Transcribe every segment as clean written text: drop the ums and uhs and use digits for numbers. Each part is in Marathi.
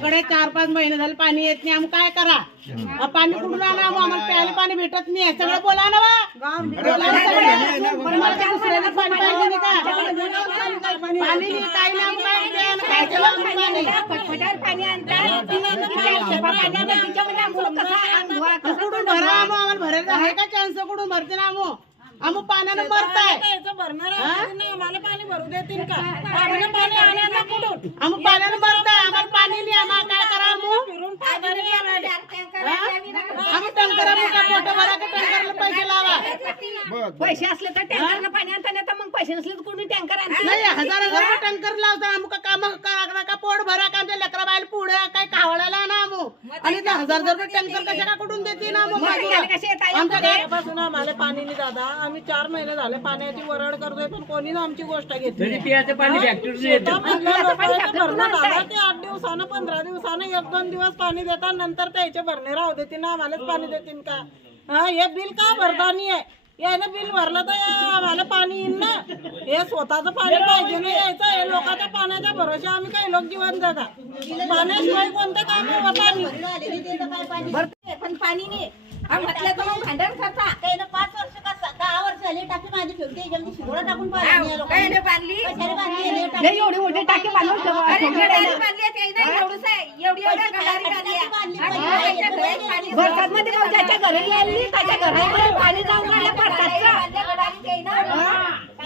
आमच्याकडे 4-5 महिने झाले पाणी येत नाही. आम्ही काय करा? पाणी कुठून आणा? आम्हाला प्यायला पाणी भेटत नाही. सगळं बोला ना बा. पण मला त्या दुसऱ्याला पाणी पाहिजे नाही का? पाणी नाही, काही नाही. आम्ही काय प्यायला खायचं आम्ही पाणी कुठून भरा? आम्हाला भरायचं आहे का? चान्स कुठून भरते ना? आम्ही पाण्यानं मरताय. आम्हाला पाणी भरू देतील का? आम्हाला पाणी आणायला कुठून? आम्ही पाण्यानं मरताय. आम्हाला पाणी नाही. आम्हाला काय करा? आम्ही टँकर मोठं भरा का टँकरला पैसे लावा. पैसे असले तर टँकरला पाणी आणता नाही तर मग पैसे नसले तर कोणी टँकर आणते नाही. 1000 टँकर लावता. आम्ही काम का पोट भरा का? आमच्या लेकरा बाहेर पुढे काय कावळायला ना आमू. आणि 1000 टँकर कशा का कुठून देते ना? आमच्या घरापासून आम्हाला पाणी नाही दादा. आम्ही 4 महिने झाले पाण्याची वरड करतोय पण कोणी आमची गोष्ट घेतली. पियाचं पाणी फॅक्टरी 8 दिवसानं 15 दिवसानं 1-2 दिवस पाणी देतात. नंतर त्याचे भरणे राहू देतील ना? आम्हालाच पाणी देतील का? हे बिल का भरता नाही आहे? यानं बिल भरलं तर आम्हाला पाणी येईल ना? हे स्वतःचं पाणी पाहिजे नाही यायचं. हे लोकांच्या पाण्याच्या भरोसे आम्ही काही लोक जीवन जगा. पाण्याशिवाय कोणतं काम होता नाही. पण पाणी नाही म्हटलं तर मग भांडण करता. 5 वर्ष का 10 वर्ष झाली टाकी माझी ठेवते. जल्दी शिरोडा टाकून एवढी मोठी टाकी बांधून मध्ये ज्याच्या घरी आली त्याच्या घरामध्ये पाणी जाऊन राहिलं पडतात.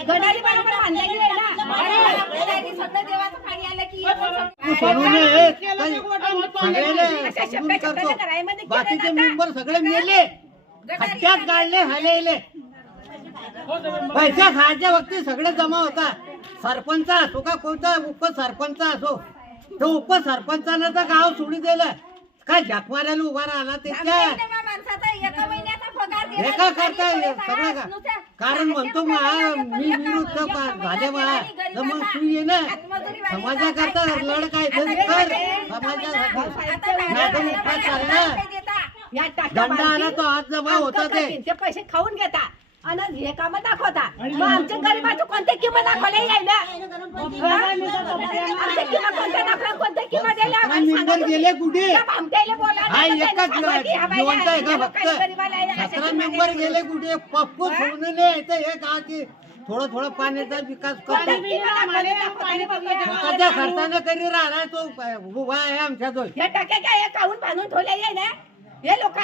गडाली बरोबर बांधलेली आहे ना. सगळं देवाचं पाणी आलं की बाकीचे मेंबर सगळे मेले, खड्ड्यात गाडले, हलेले. पैसा खायच्या वक्ती सगळे जमा होता. सरपंच असो का कोणता उपसरपंच असो, तो उपसरपंचानं तर गाव सोडी दिलं. काय जखमाऱ्याला उभा राहिला ते एका करता सगळं का? कारण म्हणतो मी विरुद्ध झाले मला तर मग तू ये ना समाजाकरता लढ काय कर समाजासाठी दंड आला तो आज जमा होता ते पैसे खाऊन घेता आणि हे काम दाखवता. मग आमच्या गरीबाची कोणत्या किंमत दाखवल्या यायला? आमच्या किंमत कोणत्या दाखवल्या? कोणत्या किंमत मेंबर गेले कुठे? बोला हा एकच जिवंत आहे का फक्त? 17 मेंबर गेले कुठे? पप्पू सोडून यायचं हे का की थोडं थोडं पाण्याचा विकास करतो. स्वतःच्या खर्चाने करी राहणार तो उभा आहे आमच्याजवळ. हे टाक्या काय काढून बांधून ठेवले आहे ना? हे लोक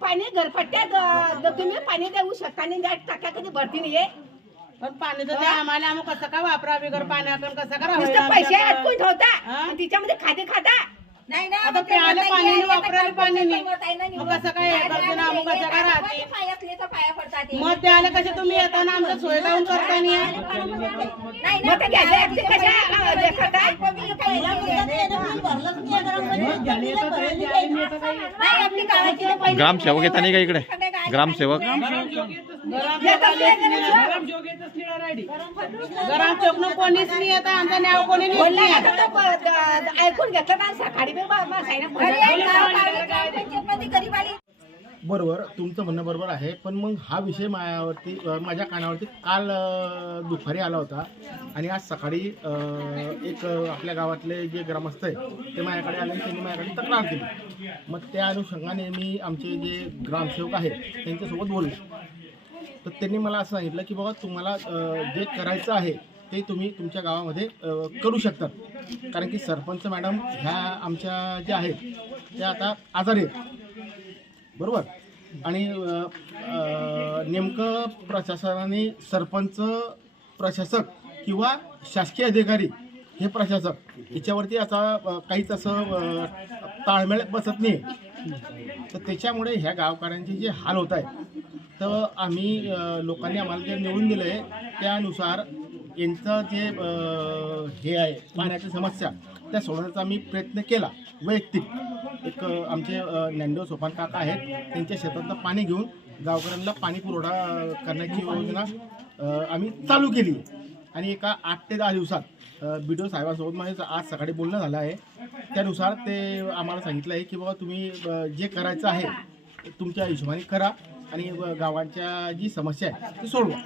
पाणी घरपट्ट्यात तुम्ही पाणी देऊ शकता आणि त्या टाक्या कधी भरती नाहीये. पण पाणी तर आम्हाला आम्ही कसं काय वापरा? बिगर पाण्यातून कसं करा? पैसे अडकून ठेवता तिच्यामध्ये खाते खाता नाही ना. आता प्यायला पाणी वापरायला पाणी नाही. मग कसं काय हे करते ना? मग कसं काय राहते? पाया पडतात. मग त्याला कसे तुम्ही येताना आमचं सोय लावून करता नाही? ग्रामसेवक येता नाही का इकडे? ग्रामसेवक ग्रामसेवक कोणीच नाही येत. आमचं नाव कोणी नाही. ऐकून घेतलं सकाळी बरोबर, तुमचं म्हणणं बरोबर आहे. पण मग हा विषय माझ्या कानावरती काल दुपारी आला होता आणि आज सकाळी एक आपल्या गावातले जे ग्रामस्थ आहे ते माझ्याकडे आले आणि त्यांनी माझ्याकडे तक्रार केली. मग त्या अनुषंगाने मी आमचे जे ग्रामसेवक आहेत त्यांच्यासोबत बोललो. तर त्यांनी मला असं सांगितलं की बाबा तुम्हाला जे करायचं आहे ते तुम्ही तुमच्या गावामध्ये करू शकतात. कारण की सरपंच मॅडम ह्या आमच्या ज्या आहेत त्या आता आजारी आहेत, बरोबर. आणि नेमकं प्रशासनाने सरपंच, प्रशासक किंवा शासकीय अधिकारी हे प्रशासक याच्यावरती आता काहीच असं ताळमेळ बसत नाही. तर त्याच्यामुळे ह्या गावकऱ्यांचे जे हाल होत आहेत तर आम्ही लोकांनी आम्हाला जे निवडून दिलं आहे त्यानुसार यांचं जे हे आहे पाण्याची समस्या त्या सोडवण्याचा आम्ही प्रयत्न केला. वैयक्तिक एक आमचे ज्ञानदेव सोपान काका आहेत त्यांच्या शेतातलं पाणी घेऊन गावकऱ्यांना पाणी पुरवठा करण्याची योजना आम्ही चालू केली. आणि एका 8 ते 10 दिवसात BDO साहेबांसोबत माझे आज सकाळी बोलणं झालं आहे. त्यानुसार ते आम्हाला सांगितलं आहे की बाबा तुम्ही जे करायचं आहे तुमच्या हिशोबाने करा आणि गावांच्या जी समस्या आहे ती सोडवा.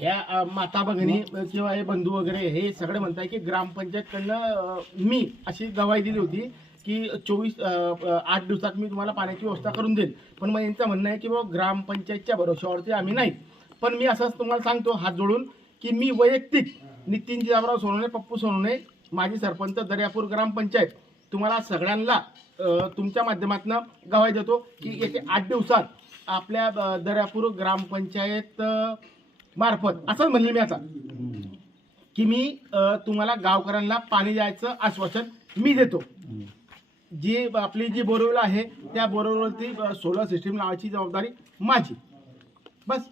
ह्या माता भगिनी किंवा हे बंधू वगैरे हे सगळे म्हणताय की ग्रामपंचायतकडनं मी अशी गवाही दिली होती की 8 दिवसात मी तुम्हाला पाण्याची व्यवस्था करून देईल. पण मग यांचं म्हणणं आहे की बाबा ग्रामपंचायतच्या भरोश्यावरती आम्ही नाही. पण मी असंच तुम्हाला सांगतो हात जोडून की मी वैयक्तिक नितीन जिजाबराव सोनवणे, पप्पू सोनवणे, माजी सरपंच दर्यापूर ग्रामपंचायत, तुम्हाला सगळ्यांना तुमच्या माध्यमातून गवाही देतो की येत्या 8 दिवसात आपल्या दर्यापूर ग्रामपंचायत मार्फत असंच म्हणले मी आता की मी तुम्हाला गावकऱ्यांना पाणी द्यायचं आश्वासन मी देतो. जी आपली जी बोरवेल आहे त्या बोरवेलवरती सोलर सिस्टीम लावायची जबाबदारी माझी. बस.